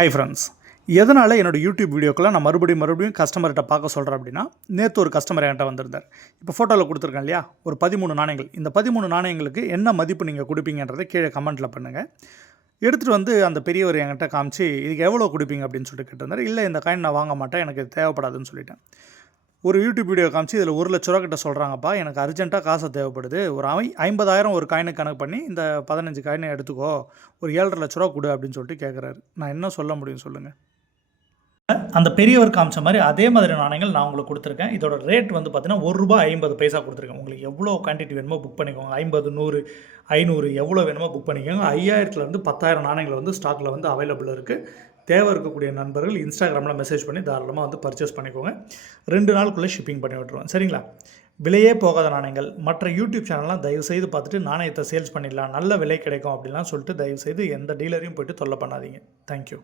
Hi friends, எதனால் என்னோடய YouTube வீடியோக்கெல்லாம் நான் மறுபடியும் கஸ்டமர்கிட்ட பார்க்க சொல்கிறேன் அப்படின்னா, நேற்று ஒரு கஸ்டமர் என்கிட்ட வந்திருந்தார். இப்போ ஃபோட்டோவில் கொடுத்துருக்கேன் இல்லையா, ஒரு 13 நாணயங்கள். இந்த 13 நாணயங்களுக்கு என்ன மதிப்பு நீங்கள் கொடுப்பீங்கன்றதை கீழே கமெண்ட்டில் பண்ணுங்கள். எடுத்துகிட்டு வந்து அந்த பெரியவர் என்கிட்ட காமிச்சு, இதுக்கு எவ்வளோ கொடுப்பீங்க அப்படின்னு சொல்லிட்டு கேட்டிருந்தார். இல்லை, இந்த காயின் நான் வாங்க மாட்டேன், எனக்கு இது தேவைப்படாதுன்னு சொல்லிட்டேன். ஒரு யூடியூப் வீடியோ காமிச்சு இதில் 1,00,000 கிட்ட சொல்கிறாங்கப்பா, எனக்கு அர்ஜென்ட்டாக காசு தேவைப்படுது, ஒரு 50,000 ஒரு காயினுக்கு கணக்கு பண்ணி இந்த 15 காயினை எடுத்துக்கோ, ஒரு 7,50,000 கொடு அப்படின்னு சொல்லிட்டு கேட்குறாரு. நான் என்ன சொல்ல முடியும் சொல்லுங்கள்? அந்த பெரியவர் காமிச்ச மாதிரி அதே மாதிரி நாணயங்கள் நான் உங்களுக்கு கொடுத்துருக்கேன். இதோட ரேட் வந்து பார்த்தீங்கன்னா ₹1.50 கொடுத்துருக்கேன். உங்களுக்கு எவ்வளோ குவான்டிட்டி வேணுமோ புக் பண்ணிக்கோங்க. 50, 100, 500 எவ்வளோ வேணுமோ புக் பண்ணிக்கோங்க. 5000லேருந்து 10,000 நாணயங்கள் வந்து ஸ்டாக்கில் வந்து அவைலபிள் இருக்குது. தேவை இருக்கக்கூடிய நண்பர்கள் இன்ஸ்டாகிராமில் மெசேஜ் பண்ணி தாராளமாக வந்து பர்ச்சேஸ் பண்ணிக்கோங்க. 2 நாளுக்குள்ளே ஷிப்பிங் பண்ணி விட்டுருவேன். சரிங்களா? விலையே போகாத நாணயங்கள் மற்ற யூடியூப் சேனல்லாம் தயவுசெய்து பார்த்துட்டு நாணயத்தை சேல்ஸ் பண்ணிடலாம், நல்ல விலை கிடைக்கும் அப்படின்லாம் சொல்லிட்டு தயவுசெய்து எந்த டீலரையும் போய்ட்டு தொல்லை பண்ணாதீங்க. தேங்க்யூ.